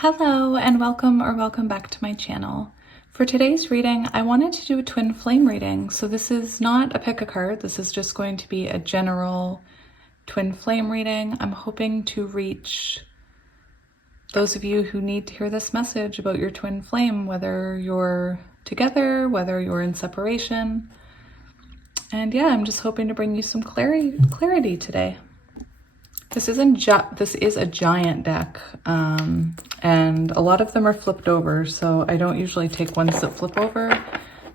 Hello and welcome back to my channel. For today's reading, I wanted to do a twin flame reading. So this is not a pick a card. This is just going to be a general twin flame reading. I'm hoping to reach those of you who need to hear this message about your twin flame, whether you're together, whether you're in separation. And yeah, I'm just hoping to bring you some clarity today. This is a giant deck, and a lot of them are flipped over, so I don't usually take ones that flip over.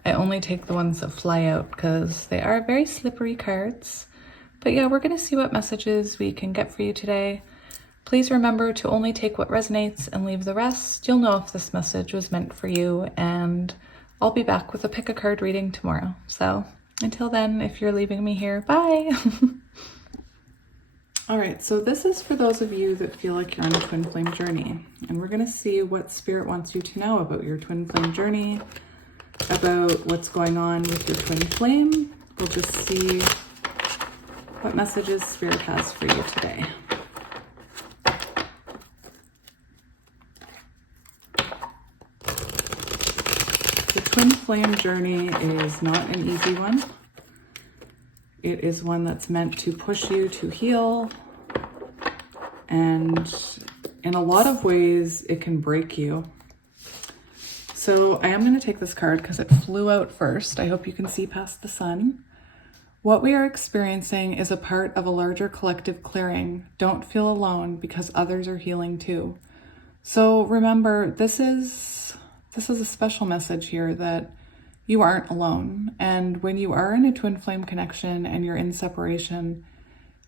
I only take the ones that fly out because they are very slippery cards. But yeah, we're going to see what messages we can get for you today. Please remember to only take what resonates and leave the rest. You'll know if this message was meant for you, and I'll be back with a pick a card reading tomorrow. So until then, if you're leaving me here, bye! All right, so this is for those of you that feel like you're on a twin flame journey, and we're going to see what Spirit wants you to know about your twin flame journey, about what's going on with your twin flame. We'll just see what messages Spirit has for you today. The twin flame journey is not an easy one. It is one that's meant to push you to heal, and in a lot of ways, it can break you. So I am going to take this card because it flew out first. I hope you can see past the sun. What we are experiencing is a part of a larger collective clearing. Don't feel alone because others are healing too. So remember, this is a special message here that you aren't alone. And when you are in a twin flame connection and you're in separation,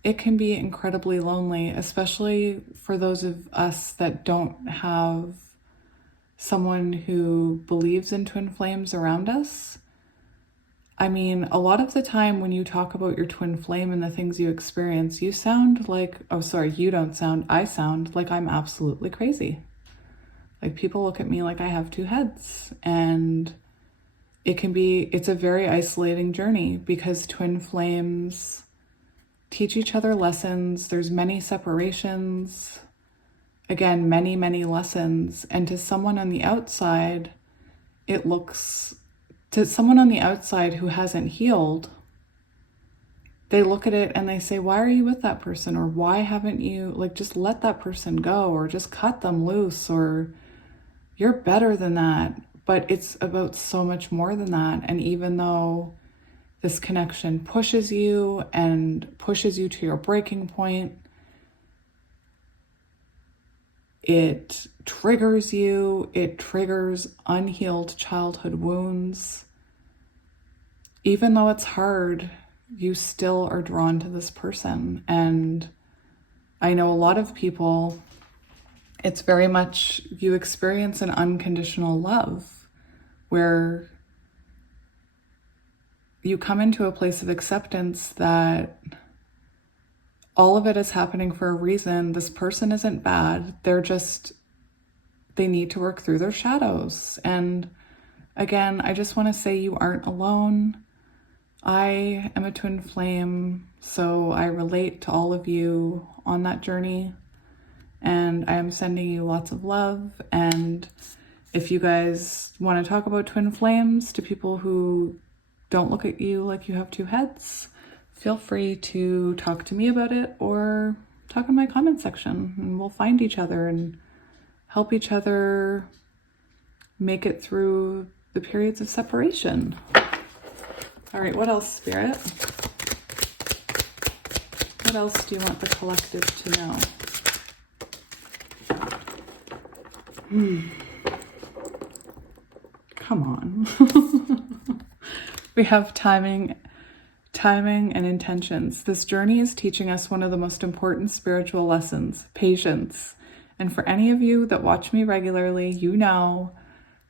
it can be incredibly lonely, especially for those of us that don't have someone who believes in twin flames around us. I mean, a lot of the time when you talk about your twin flame and the things you experience, you sound like, I sound like I'm absolutely crazy. Like, people look at me like I have two heads, and it's a very isolating journey because twin flames teach each other lessons. There's many separations, again, many, many lessons. And to someone on the outside, to someone on the outside who hasn't healed, they look at it and they say, why are you with that person? Or why haven't you, just let that person go, or just cut them loose, or you're better than that. But it's about so much more than that. And even though this connection pushes you to your breaking point, it triggers you, it triggers unhealed childhood wounds. Even though it's hard, you still are drawn to this person. And I know a lot of people, it's very much, you experience an unconditional love where you come into a place of acceptance that all of it is happening for a reason. This person isn't bad. They need to work through their shadows. And again, I just want to say you aren't alone. I am a twin flame, so I relate to all of you on that journey. And I am sending you lots of love. And if you guys want to talk about twin flames to people who don't look at you like you have two heads, feel free to talk to me about it or talk in my comment section, and we'll find each other and help each other make it through the periods of separation. All right, what else, Spirit? What else do you want the collective to know? Come on. We have timing and intentions. This journey is teaching us one of the most important spiritual lessons, patience. And for any of you that watch me regularly, you know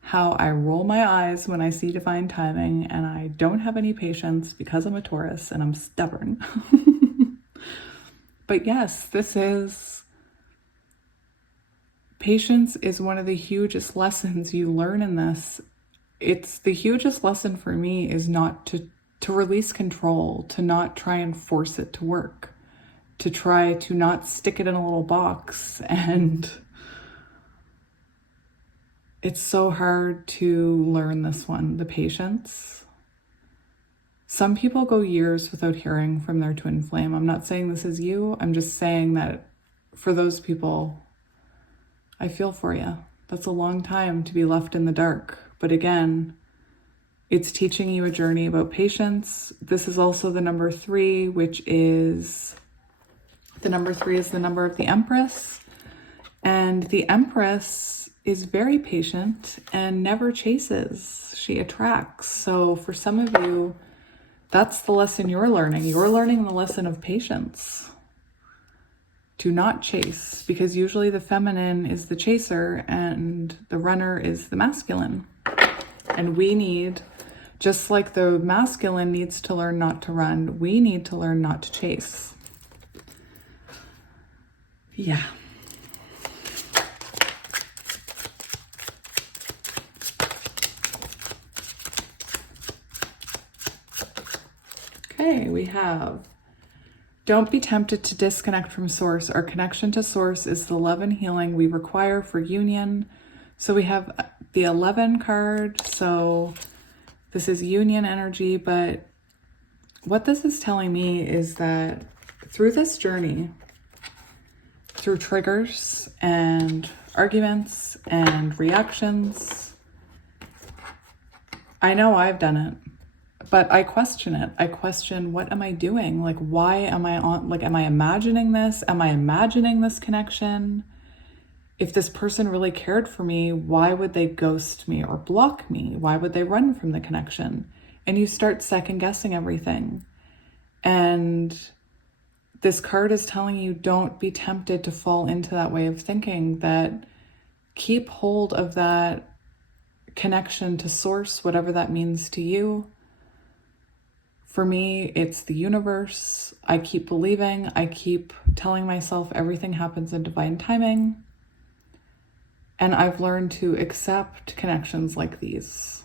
how I roll my eyes when I see divine timing, and I don't have any patience because I'm a Taurus and I'm stubborn. But yes, patience is one of the hugest lessons you learn in this. It's the hugest lesson for me is not to release control, to not try and force it to work, to try to not stick it in a little box and it's so hard to learn this one, the patience. Some people go years without hearing from their twin flame. I'm not saying this is you. I'm just saying that for those people, I feel for you. That's a long time to be left in the dark. But again, it's teaching you a journey about patience. This is also the number 3, which is, the number 3 is the number of the Empress. And the Empress is very patient and never chases. She attracts. So for some of you, that's the lesson you're learning. You're learning the lesson of patience. Do not chase, because usually the feminine is the chaser and the runner is the masculine. And we need, just like the masculine needs to learn not to run, we need to learn not to chase. Yeah. Okay, we have, don't be tempted to disconnect from source. Our connection to source is the love and healing we require for union. So we have the 11 card. So this is union energy, but what this is telling me is that through this journey, through triggers and arguments and reactions, I know I've done it. But I question it. I question, what am I doing? Like, why am I on, like, am I imagining this? Am I imagining this connection? If this person really cared for me, why would they ghost me or block me? Why would they run from the connection? And you start second guessing everything. And this card is telling you, don't be tempted to fall into that way of thinking, that keep hold of that connection to source, whatever that means to you. For me, it's the universe. I keep believing. I keep telling myself everything happens in divine timing. And I've learned to accept connections like these.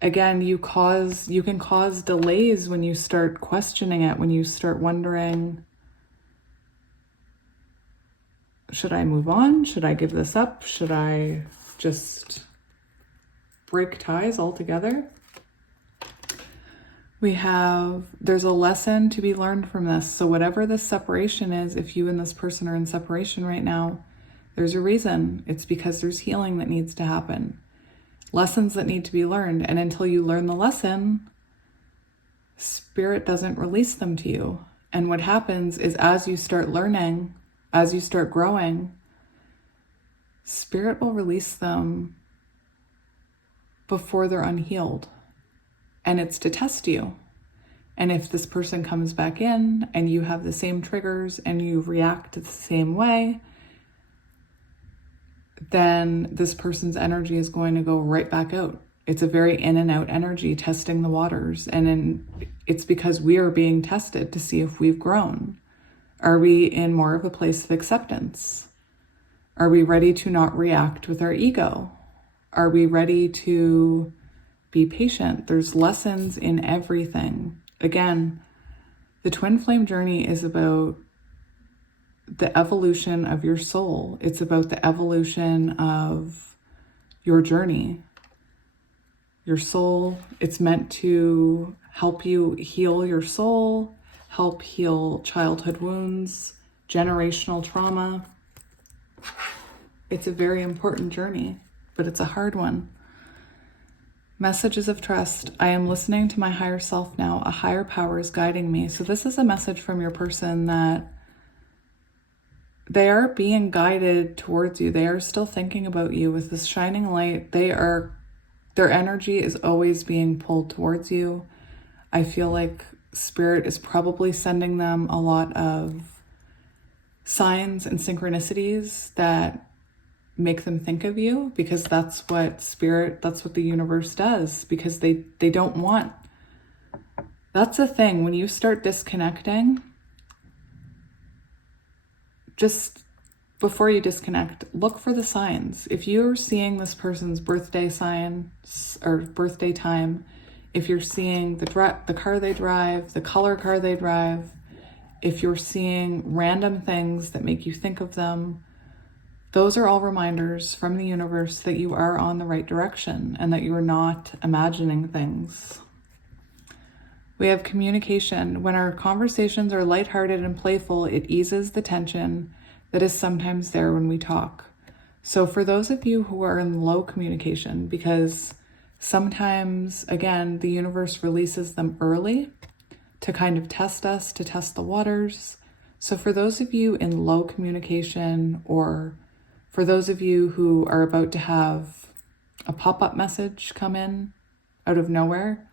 Again, you can cause delays when you start questioning it, when you start wondering, should I move on? Should I give this up? Should I just break ties altogether? There's a lesson to be learned from this. So whatever this separation is, if you and this person are in separation right now, there's a reason. It's because there's healing that needs to happen. Lessons that need to be learned. And until you learn the lesson, Spirit doesn't release them to you. And what happens is, as you start learning, as you start growing, Spirit will release them before they're unhealed. And it's to test you. And if this person comes back in and you have the same triggers and you react the same way, then this person's energy is going to go right back out. It's a very in and out energy, testing the waters. And it's because we are being tested to see if we've grown. Are we in more of a place of acceptance? Are we ready to not react with our ego? Are we ready to be patient? There's lessons in everything. Again, the twin flame journey is about the evolution of your soul. It's about the evolution of your journey. Your soul, it's meant to help you heal your soul, help heal childhood wounds, generational trauma. It's a very important journey, but it's a hard one. Messages of trust. I am listening to my higher self now. A higher power is guiding me. So this is a message from your person that they are being guided towards you. They are still thinking about you with this shining light. Their energy is always being pulled towards you. I feel like Spirit is probably sending them a lot of signs and synchronicities that make them think of you, because that's what the universe does, because they don't want. That's the thing. When you start disconnecting, just before you disconnect, look for the signs. If you're seeing this person's birthday sign or birthday time, if you're seeing the car they drive, the color car they drive, if you're seeing random things that make you think of them, Those are all reminders from the universe that you are on the right direction and that you are not imagining things. We have communication. When our conversations are lighthearted and playful, it eases the tension that is sometimes there when we talk. So for those of you who are in low communication, because sometimes, again, the universe releases them early to kind of test us, to test the waters. So for those of you in low communication, or for those of you who are about to have a pop-up message come in out of nowhere,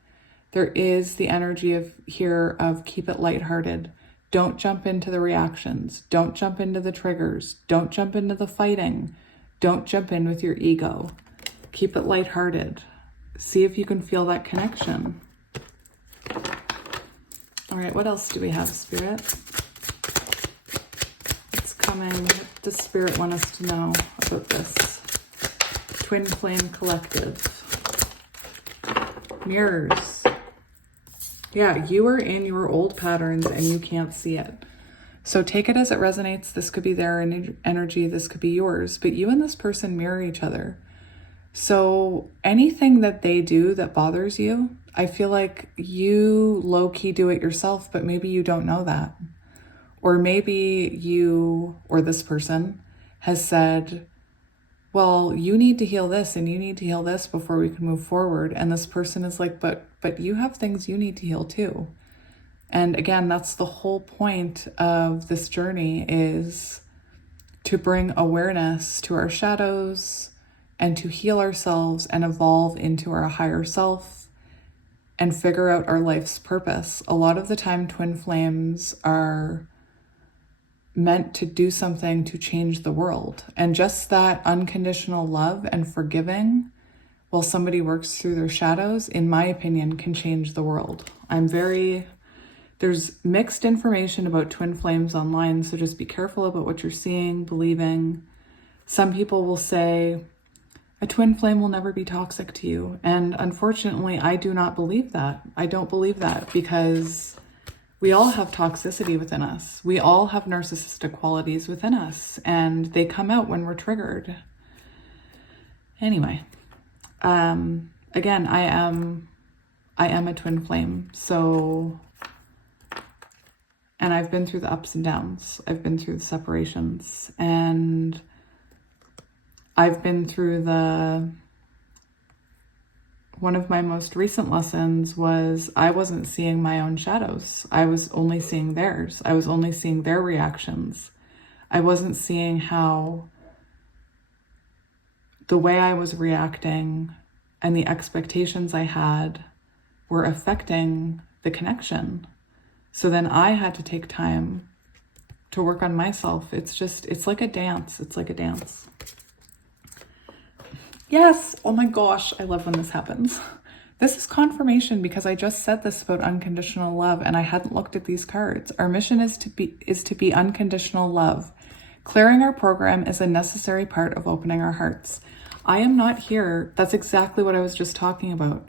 there is the energy of here of keep it lighthearted. Don't jump into the reactions. Don't jump into the triggers. Don't jump into the fighting. Don't jump in with your ego. Keep it lighthearted. See if you can feel that connection. All right, what else do we have, Spirit? What's coming? What does Spirit want us to know about this? Twin Flame Collective. Mirrors. Yeah, you are in your old patterns and you can't see it. So take it as it resonates. This could be their energy. This could be yours. But you and this person mirror each other. So anything that they do that bothers you, I feel like you low-key do it yourself, but maybe you don't know that. Or maybe you or this person has said, well, you need to heal this and you need to heal this before we can move forward. And this person is like, but you have things you need to heal too. And again, that's the whole point of this journey, is to bring awareness to our shadows and to heal ourselves and evolve into our higher self and figure out our life's purpose. A lot of the time, twin flames are meant to do something to change the world. And just that unconditional love and forgiving while somebody works through their shadows, in my opinion, can change the world. There's mixed information about twin flames online, so just be careful about what you're seeing, believing. Some people will say, a twin flame will never be toxic to you. And unfortunately, I do not believe that. I don't believe that, because we all have toxicity within us. We all have narcissistic qualities within us, and they come out when we're triggered. Anyway, again, I am a twin flame. So, and I've been through the ups and downs. I've been through the separations, and I've been through one of my most recent lessons was I wasn't seeing my own shadows. I was only seeing theirs. I was only seeing their reactions. I wasn't seeing how the way I was reacting and the expectations I had were affecting the connection. So then I had to take time to work on myself. It's like a dance. It's like a dance. Yes. Oh my gosh. I love when this happens. This is confirmation, because I just said this about unconditional love and I hadn't looked at these cards. Our mission is to be unconditional love. Clearing our program is a necessary part of opening our hearts. I am not here. That's exactly what I was just talking about.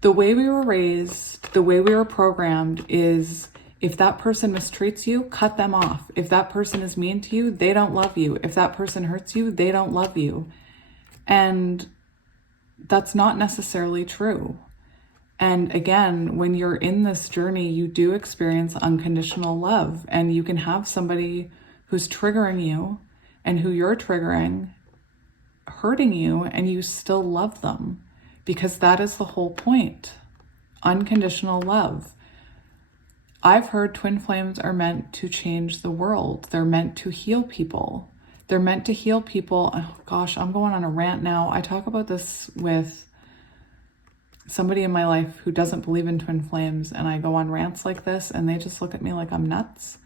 The way we were raised, the way we were programmed is, if that person mistreats you, cut them off. If that person is mean to you, they don't love you. If that person hurts you, they don't love you. And that's not necessarily true. And again, when you're in this journey, you do experience unconditional love, and you can have somebody who's triggering you and who you're triggering, hurting you, and you still love them, because that is the whole point. Unconditional love. I've heard twin flames are meant to change the world. They're meant to heal people. They're meant to heal people. Oh gosh, I'm going on a rant now. I talk about this with somebody in my life who doesn't believe in twin flames, and I go on rants like this and they just look at me like I'm nuts.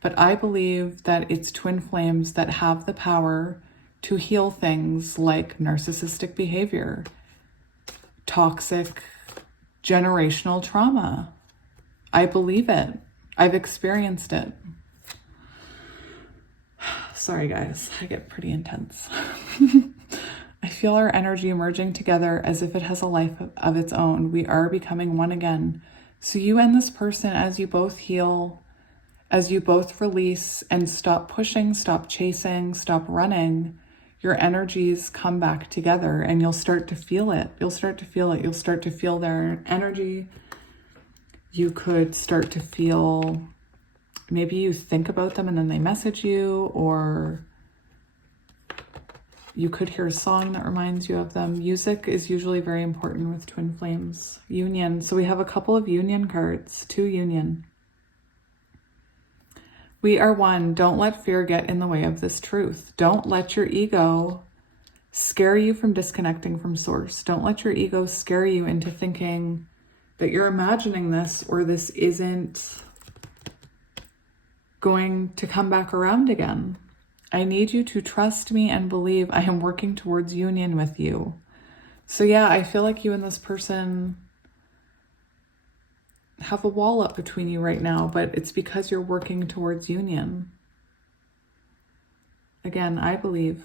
But I believe that it's twin flames that have the power to heal things like narcissistic behavior, toxic generational trauma. I believe it. I've experienced it. Sorry guys, I get pretty intense. I feel our energy emerging together as if it has a life of its own. We are becoming one again. So you and this person, as you both heal, as you both release and stop pushing, stop chasing, stop running, your energies come back together and you'll start to feel it. You'll start to feel it. You'll start to feel their energy. You could start to feel, maybe you think about them and then they message you, or you could hear a song that reminds you of them. Music is usually very important with twin flames. Union. So we have a couple of union cards, 2 union. We are one. Don't let fear get in the way of this truth. Don't let your ego scare you from disconnecting from source. Don't let your ego scare you into thinking that you're imagining this or this isn't going to come back around again. I need you to trust me and believe I am working towards union with you. So yeah, I feel like you and this person have a wall up between you right now, but it's because you're working towards union. Again, I believe.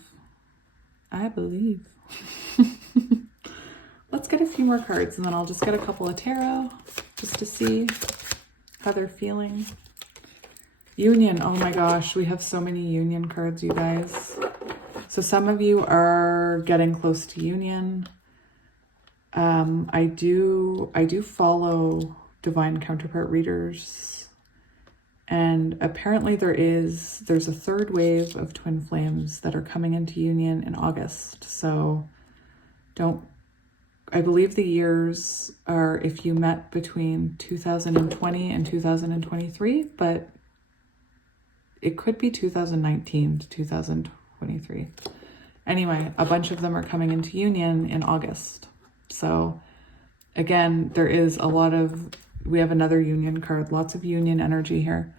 Let's get a few more cards and then I'll just get a couple of tarot just to see how they're feeling. Union. Oh my gosh, we have so many union cards, you guys. So some of you are getting close to union. I do follow divine counterpart readers, and apparently there's a 3rd wave of twin flames that are coming into union in August. So I believe the years are if you met between 2020 and 2023, but it could be 2019 to 2023. Anyway, a bunch of them are coming into union in August. So again, we have another union card, lots of union energy here.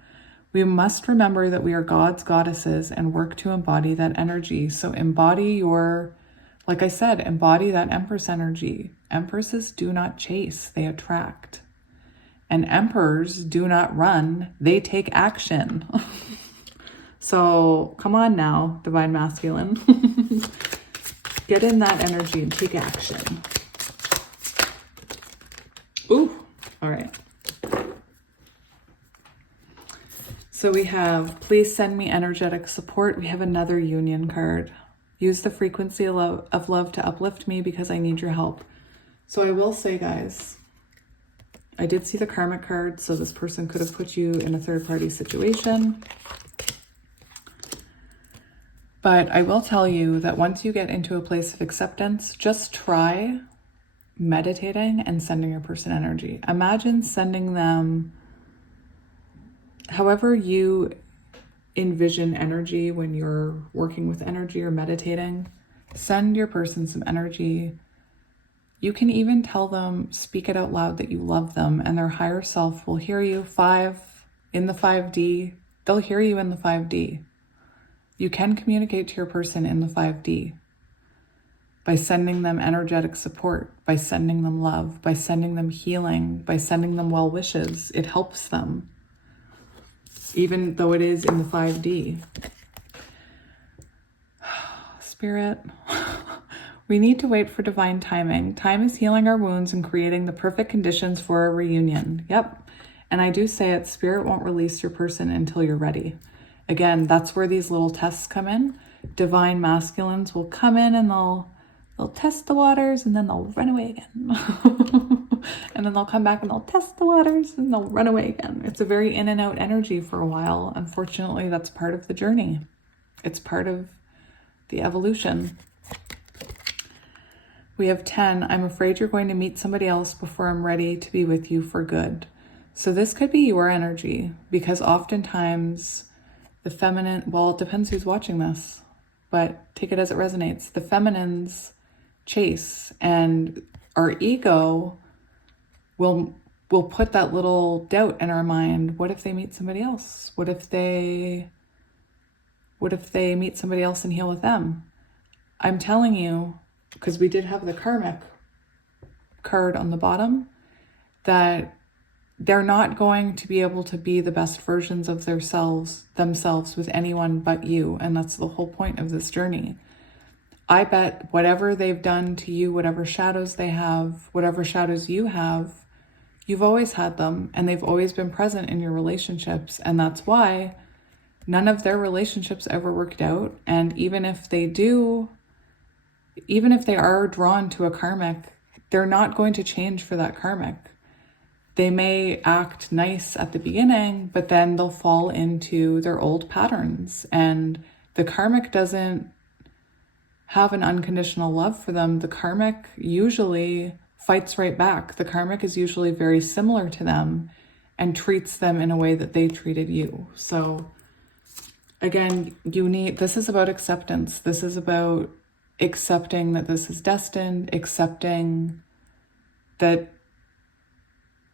We must remember that we are gods, goddesses, and work to embody that energy. So embody like I said, embody that Empress energy. Empresses do not chase, they attract. And emperors do not run, they take action. So come on now, divine masculine. Get in that energy and take action. Ooh, all right. So we have, please send me energetic support. We have another union card. Use the frequency of love to uplift me because I need your help. So I will say, guys, I did see the karmic card. So this person could have put you in a third-party situation. But I will tell you that once you get into a place of acceptance, just try meditating and sending your person energy. Imagine sending them however you envision energy when you're working with energy or meditating. Send your person some energy. You can even tell them, speak it out loud that you love them, and their higher self will hear you. In the 5D, they'll hear you in the 5D. You can communicate to your person in the 5D by sending them energetic support, by sending them love, by sending them healing, by sending them well wishes. It helps them, even though it is in the 5D. Spirit, we need to wait for divine timing. Time is healing our wounds and creating the perfect conditions for a reunion. Yep. And I do say it, Spirit won't release your person until you're ready. Again, that's where these little tests come in. Divine masculines will come in and they'll test the waters and then they'll run away again. And then they'll come back and they'll test the waters and they'll run away again. It's a very in and out energy for a while. Unfortunately, that's part of the journey. It's part of the evolution. We have 10. I'm afraid you're going to meet somebody else before I'm ready to be with you for good. So this could be your energy, because oftentimes the feminine, well, it depends who's watching this, but take it as it resonates. The feminines chase, and our ego will put that little doubt in our mind. What if they meet somebody else? What if they meet somebody else and heal with them? I'm telling you, because we did have the karmic card on the bottom, that they're not going to be able to be the best versions of themselves with anyone but you. And that's the whole point of this journey. I bet whatever they've done to you, whatever shadows they have, whatever shadows you have, You've always had them, and they've always been present in your relationships. And that's why none of their relationships ever worked out. And even if they do, even if they are drawn to a karmic, they're not going to change for that karmic. They may act nice at the beginning, but then they'll fall into their old patterns. And the karmic doesn't have an unconditional love for them. The karmic usually fights right back. The karmic is usually very similar to them and treats them in a way that they treated you. So again, this is about acceptance. This is about accepting that this is destined, accepting that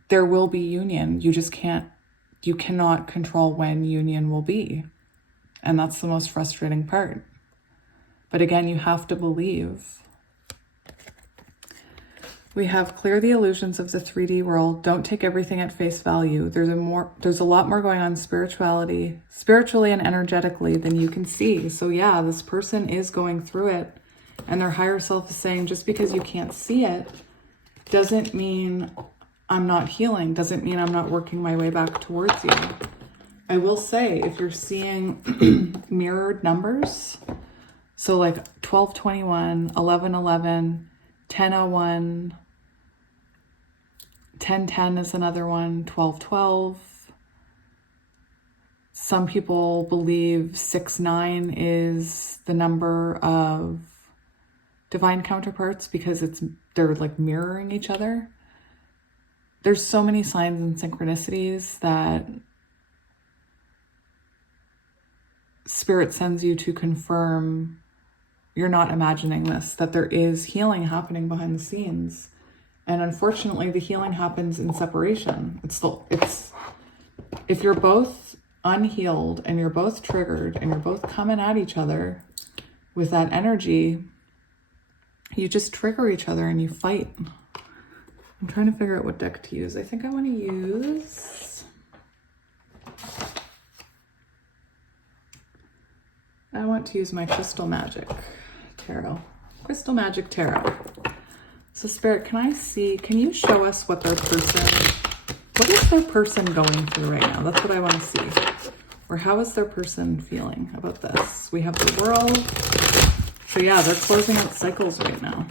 there will be union. You cannot control when union will be. And that's the most frustrating part. But again, you have to believe. We have clear the illusions of the 3D world. Don't take everything at face value. There's a lot more going on spiritually and energetically than you can see. So yeah, this person is going through it, and their higher self is saying, just because you can't see it doesn't mean I'm not healing, doesn't mean I'm not working my way back towards you. I will say, if you're seeing mirrored numbers, so like 1221, 1111, 1001, 1010 is another one, 1212. Some people believe 69 is the number of divine counterparts because they're like mirroring each other. There's so many signs and synchronicities that Spirit sends you to confirm you're not imagining this, that there is healing happening behind the scenes. And unfortunately, the healing happens in separation. If you're both unhealed and you're both triggered and you're both coming at each other with that energy, you just trigger each other and you fight. I'm trying to figure out what deck to use. I think I want to use... I want to use my Crystal Magic Tarot. Crystal Magic Tarot. So Spirit, can you show us what is their person going through right now? That's what I want to see. Or how is their person feeling about this? We have the World. So yeah, they're closing out cycles right now.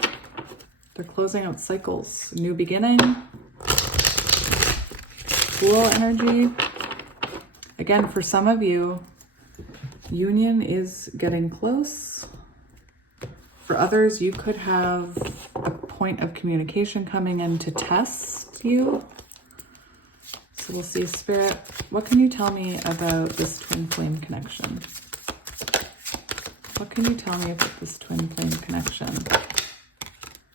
They're closing out cycles. New beginning. Fool energy. Again, for some of you, union is getting close. For others, you could have a point of communication coming in to test you. So we'll see, Spirit, what can you tell me about this twin flame connection? What can you tell me about this twin flame connection?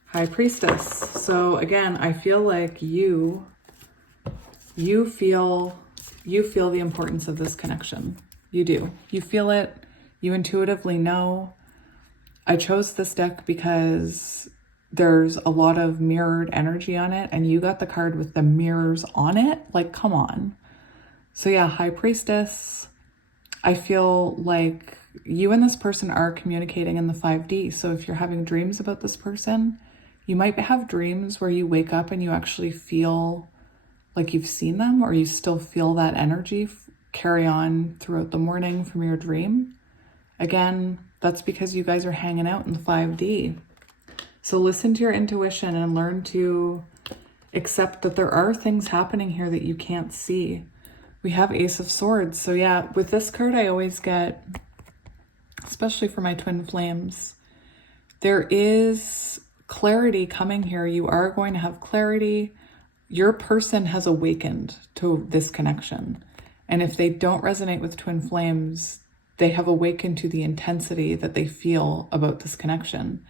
High Priestess. So again, I feel like you feel the importance of this connection. You do. You feel it. You intuitively know. I chose this deck because there's a lot of mirrored energy on it, and you got the card with the mirrors on it. Like, come on. So yeah, High Priestess. I feel like you and this person are communicating in the 5D. So if you're having dreams about this person, you might have dreams where you wake up and you actually feel like you've seen them, or you still feel that energy carry on throughout the morning from your dream. Again, that's because you guys are hanging out in the 5D. So listen to your intuition and learn to accept that there are things happening here that you can't see. We have Ace of Swords. So yeah, with this card, I always get, especially for my twin flames, there is clarity coming here. You are going to have clarity. Your person has awakened to this connection. And if they don't resonate with twin flames, they have awakened to the intensity that they feel about this connection.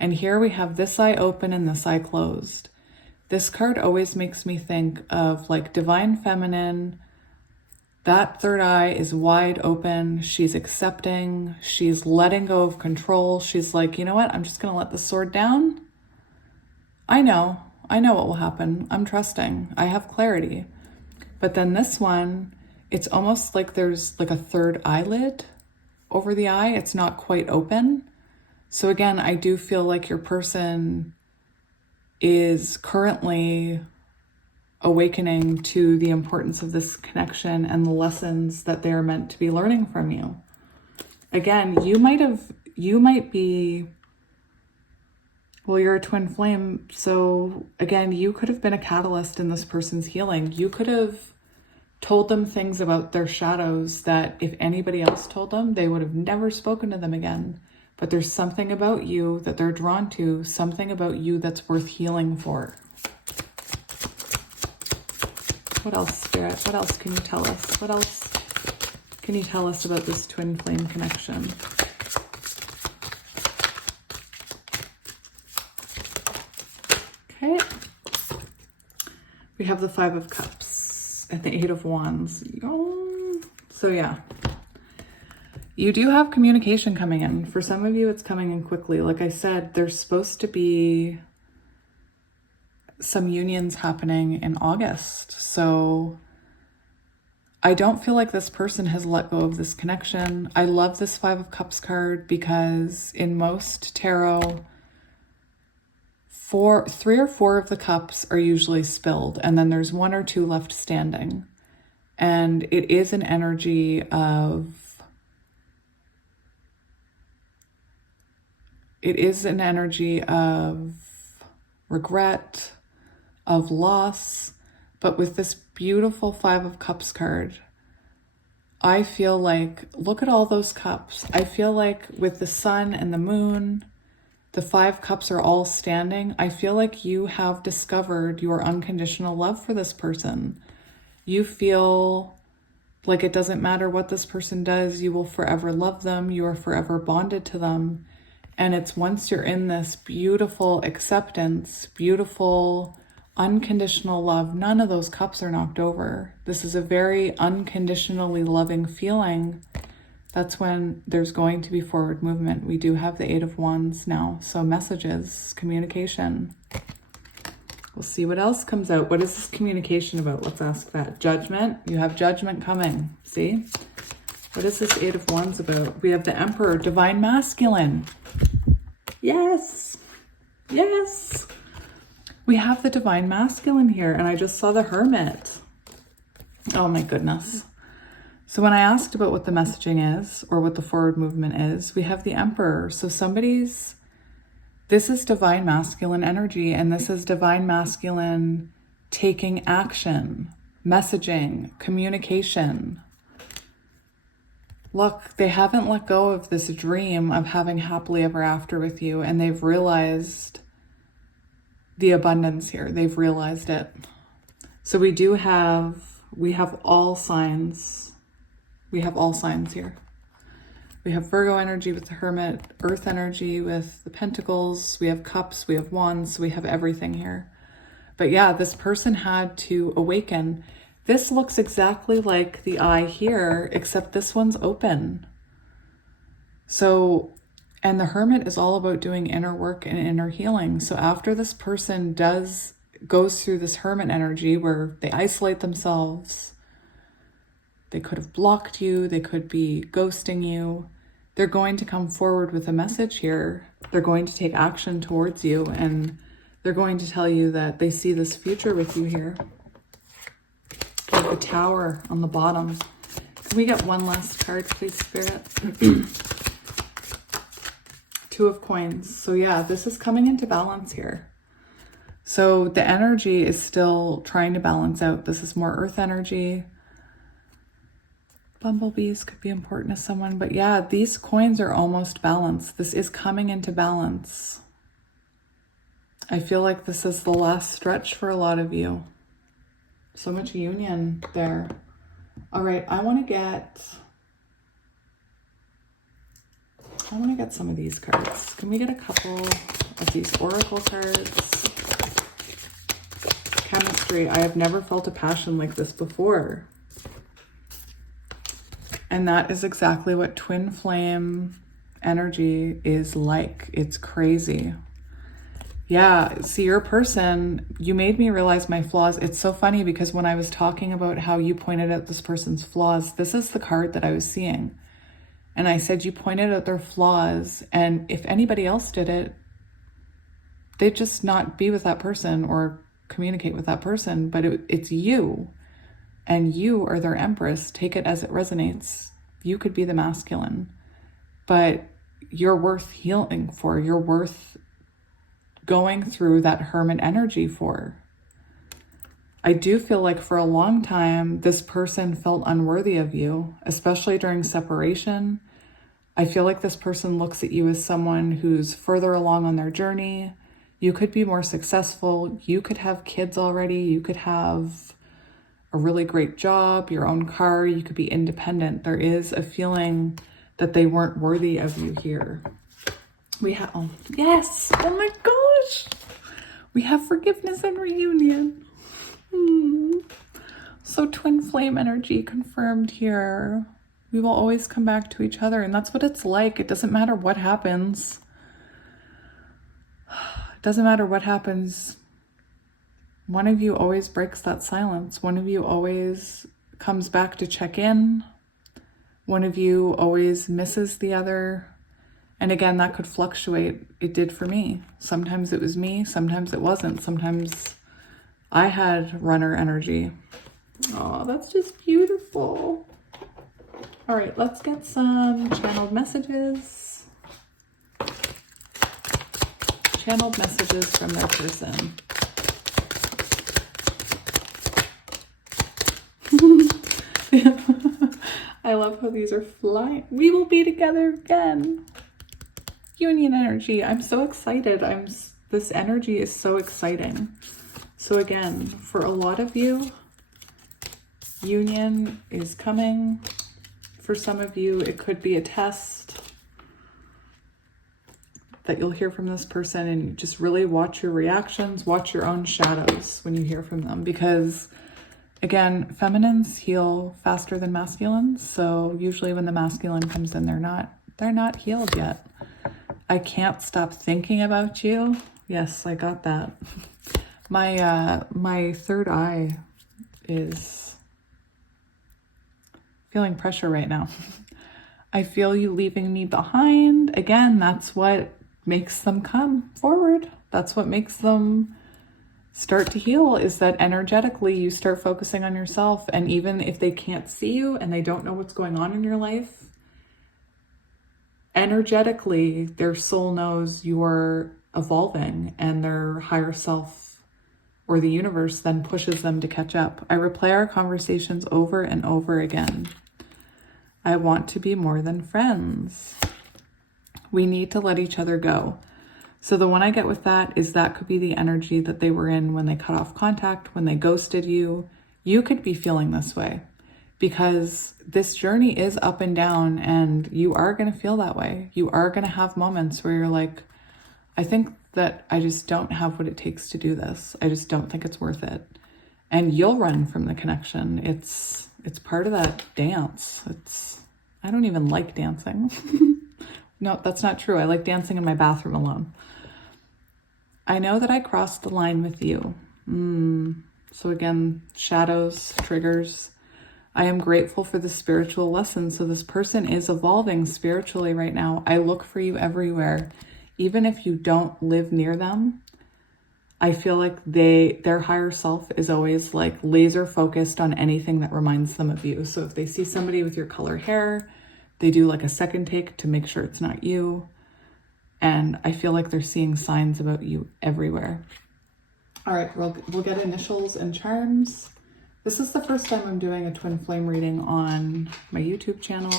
And here we have this eye open and this eye closed. This card always makes me think of like divine feminine. That third eye is wide open. She's accepting. She's letting go of control. She's like, you know what? I'm just going to let the sword down. I know what will happen. I'm trusting. I have clarity. But then this one, it's almost like there's like a third eyelid over the eye. It's not quite open. So again, I do feel like your person is currently awakening to the importance of this connection and the lessons that they're meant to be learning from you. Again, you might be, well, you're a twin flame. So again, you could have been a catalyst in this person's healing. You could have told them things about their shadows that if anybody else told them, they would have never spoken to them again. But there's something about you that they're drawn to, something about you that's worth healing for. What else, Spirit? What else can you tell us? What else can you tell us about this twin flame connection? Okay. We have the Five of Cups and the Eight of Wands. So yeah. You do have communication coming in. For some of you, it's coming in quickly. Like I said, there's supposed to be some unions happening in August. So I don't feel like this person has let go of this connection. I love this Five of Cups card because in most tarot, 3 or 4 of the cups are usually spilled, and then there's 1 or 2 left standing. And it is an energy of regret, of loss. But with this beautiful Five of Cups card, I feel like, look at all those cups. I feel like with the sun and the moon, the 5 cups are all standing. I feel like you have discovered your unconditional love for this person. You feel like it doesn't matter what this person does, you will forever love them. You are forever bonded to them. And it's once you're in this beautiful acceptance, beautiful unconditional love, none of those cups are knocked over. This is a very unconditionally loving feeling. That's when there's going to be forward movement. We do have the Eight of Wands now. So messages, communication. We'll see what else comes out. What is this communication about? Let's ask that. Judgment. You have judgment coming. See? What is this Eight of Wands about? We have the Emperor, Divine Masculine. Yes. Yes. We have the Divine Masculine here, and I just saw the Hermit. Oh my goodness. So when I asked about what the messaging is, or what the forward movement is, we have the Emperor. So this is Divine Masculine energy, and this is Divine Masculine taking action, messaging, communication. Look, they haven't let go of this dream of having happily ever after with you, and they've realized the abundance here. They've realized it. So we have all signs. We have all signs here. We have Virgo energy with the Hermit, Earth energy with the Pentacles, we have Cups, we have Wands, so we have everything here. But yeah, this person had to awaken. This looks exactly like the eye here, except this one's open. So, and the Hermit is all about doing inner work and inner healing. So after this person goes through this Hermit energy where they isolate themselves, they could have blocked you, they could be ghosting you, they're going to come forward with a message here. They're going to take action towards you, and they're going to tell you that they see this future with you here. Like the Tower on the bottom. Can we get one last card, please, Spirit? 2 of Coins. So yeah, this is coming into balance here. So the energy is still trying to balance out. This is more Earth energy. Bumblebees could be important to someone, but yeah, these coins are almost balanced. This is coming into balance. I feel like this is the last stretch for a lot of you. So much union there. All right, I want to get some of these cards. Can we get a couple of these oracle cards? Chemistry. I have never felt a passion like this before. And that is exactly what twin flame energy is like. It's crazy. Yeah, see, your person, you made me realize my flaws. It's so funny because when I was talking about how you pointed out this person's flaws, this is the card that I was seeing. And I said, you pointed out their flaws, and if anybody else did it, they'd just not be with that person, or communicate with that person, but it's you, and you are their empress. Take it as it resonates. You could be the masculine, but you're worth healing for. You're worth going through that hermit energy for. I do feel like for a long time, this person felt unworthy of you, especially during separation. I feel like this person looks at you as someone who's further along on their journey. You could be more successful. You could have kids already. You could have a really great job, your own car. You could be independent. There is a feeling that they weren't worthy of you here. We have, oh, yes. Oh my gosh. We have forgiveness and reunion. So twin flame energy confirmed here. We will always come back to each other, and that's what it's like. It doesn't matter what happens. It doesn't matter what happens. One of you always breaks that silence. One of you always comes back to check in. One of you always misses the other. And again, that could fluctuate. It did for me. Sometimes it was me, sometimes it wasn't. Sometimes I had runner energy. Oh, that's just beautiful. All right, let's get some channeled messages. Channeled messages from their person. I love how these are flying. We will be together again. Union energy. I'm so excited. This energy is so exciting. So again, for a lot of you, union is coming. For some of you, it could be a test that you'll hear from this person, and just really watch your reactions, watch your own shadows when you hear from them, because again, feminines heal faster than masculines. So usually when the masculine comes in, they're not healed yet. I can't stop thinking about you. Yes, I got that. My third eye is feeling pressure right now. I feel you leaving me behind. Again, that's what makes them come forward. That's what makes them start to heal, is that energetically you start focusing on yourself. And even if they can't see you and they don't know what's going on in your life, energetically their soul knows you're evolving, and their higher self or the universe then pushes them to catch up. I replay our conversations over and over again. I want to be more than friends. We need to let each other go. So the one I get with that is that could be the energy that they were in when they cut off contact, when they ghosted you. You could be feeling this way because this journey is up and down, and you are going to feel that way. You are going to have moments where you're like, I think that I just don't have what it takes to do this. I just don't think it's worth it. And you'll run from the connection. It's part of that dance. I don't even like dancing. No, that's not true. I like dancing in my bathroom alone. I know that I crossed the line with you. So again, shadows, triggers. I am grateful for the spiritual lesson. So this person is evolving spiritually right now. I look for you everywhere. Even if you don't live near them, I feel like their higher self is always like laser focused on anything that reminds them of you. So if they see somebody with your color hair, they do like a second take to make sure it's not you. And I feel like they're seeing signs about you everywhere. All right, we'll get initials and charms. This is the first time I'm doing a twin flame reading on my YouTube channel.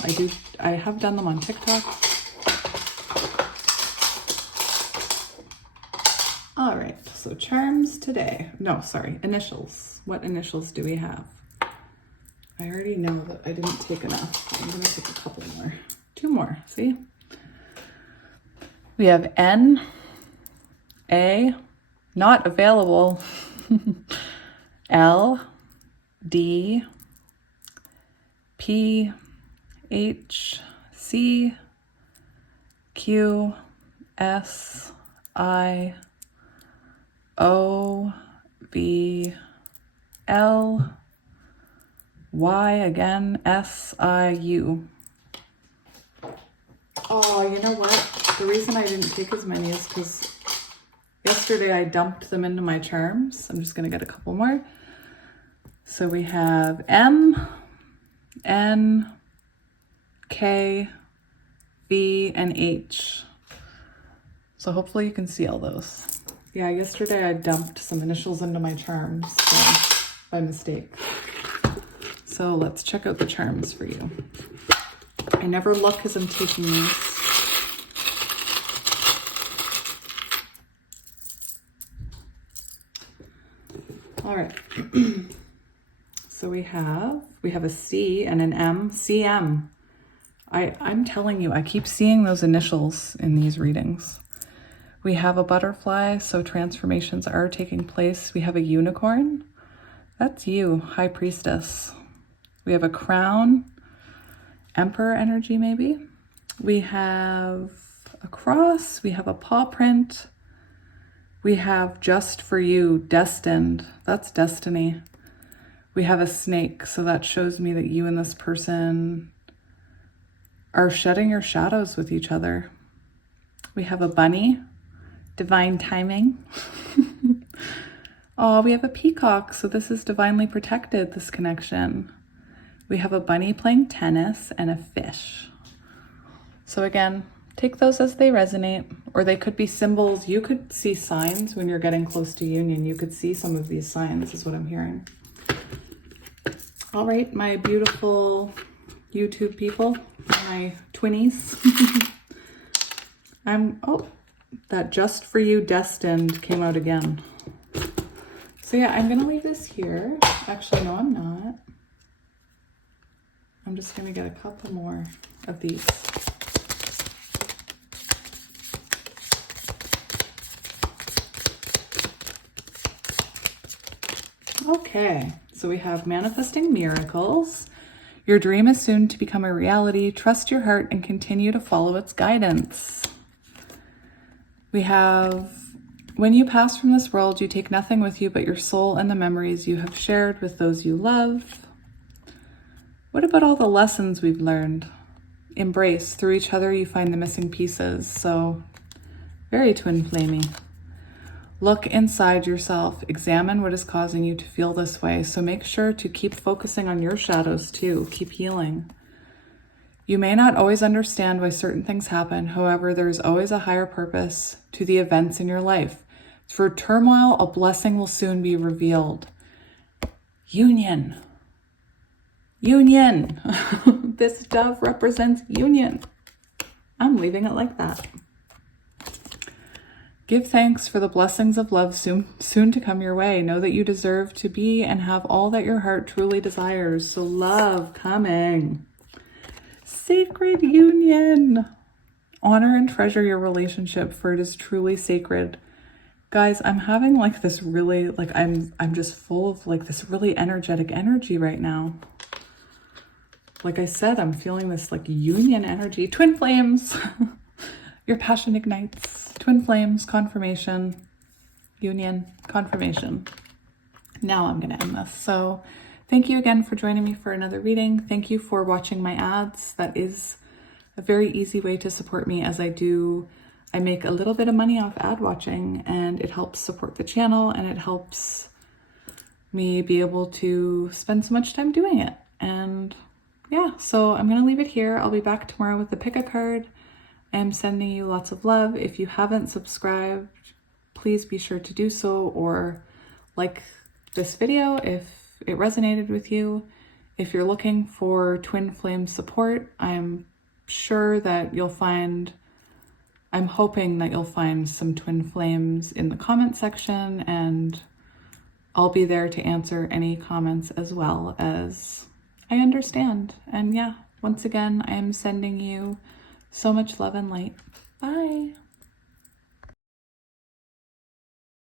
I have done them on TikTok. All right, so charms today. No, sorry, initials. What initials do we have? I already know that I didn't take enough. I'm gonna take a couple more. 2 more, see? We have N, A, not available, L, D, P, H, C, Q, S, I, O, V, L, Y again, S, I, U. Oh, you know what? The reason I didn't take as many is because Yesterday I dumped them into my charms. I'm just going to get a couple more. So we have M, N, K, V, and H. So hopefully you can see all those. Yeah, yesterday I dumped some initials into my charms by mistake. So let's check out the charms for you. I never look as I'm taking these. All right. So we have a C and an M, CM. I'm telling you, I keep seeing those initials in these readings. We have a butterfly, so transformations are taking place. We have a unicorn. That's you, High Priestess. We have a crown, Emperor energy maybe. We have a cross. We have a paw print. We have just for you, destined. That's destiny. We have a snake, so that shows me that you and this person are shedding your shadows with each other. We have a bunny, divine timing. Oh, we have a peacock, so this is divinely protected, this connection. We have a bunny playing tennis and a fish. So again, take those as they resonate, or they could be symbols. You could see signs when you're getting close to union. You could see some of these signs is what I'm hearing. All right, my beautiful YouTube people, my twinnies. That just for you destined came out again. So yeah, I'm gonna leave this here. Actually, no, I'm not. I'm just gonna get a couple more of these. Okay, so we have manifesting miracles. Your dream is soon to become a reality. Trust your heart and continue to follow its guidance. We have, when you pass from this world, you take nothing with you but your soul and the memories you have shared with those you love. What about all the lessons we've learned? Embrace. Through each other, you find the missing pieces. So, very twin flamey. Look inside yourself. Examine what is causing you to feel this way. So make sure to keep focusing on your shadows too. Keep healing. You may not always understand why certain things happen. However, there is always a higher purpose to the events in your life. Through turmoil, a blessing will soon be revealed. Union. Union. This dove represents union. I'm leaving it like that. Give thanks for the blessings of love soon to come your way. Know that you deserve to be and have all that your heart truly desires. So love coming. Sacred union. Honor and treasure your relationship, for it is truly sacred. Guys, I'm having like this really, I'm just full of like this really energetic energy right now. Like I said, I'm feeling this like union energy. Twin flames. Your passion ignites. Twin flames, confirmation, union, confirmation. Now I'm going to end this. So thank you again for joining me for another reading. Thank you for watching my ads. That is a very easy way to support me, as I make a little bit of money off ad watching, and it helps support the channel, and it helps me be able to spend so much time doing it. And yeah, so I'm going to leave it here. I'll be back tomorrow with the pick a card. I'm sending you lots of love. If you haven't subscribed, please be sure to do so, or like this video if it resonated with you. If you're looking for twin flame support, I'm hoping that you'll find some twin flames in the comment section, and I'll be there to answer any comments as well as I understand. And yeah, once again, I am sending you so much love and light. Bye.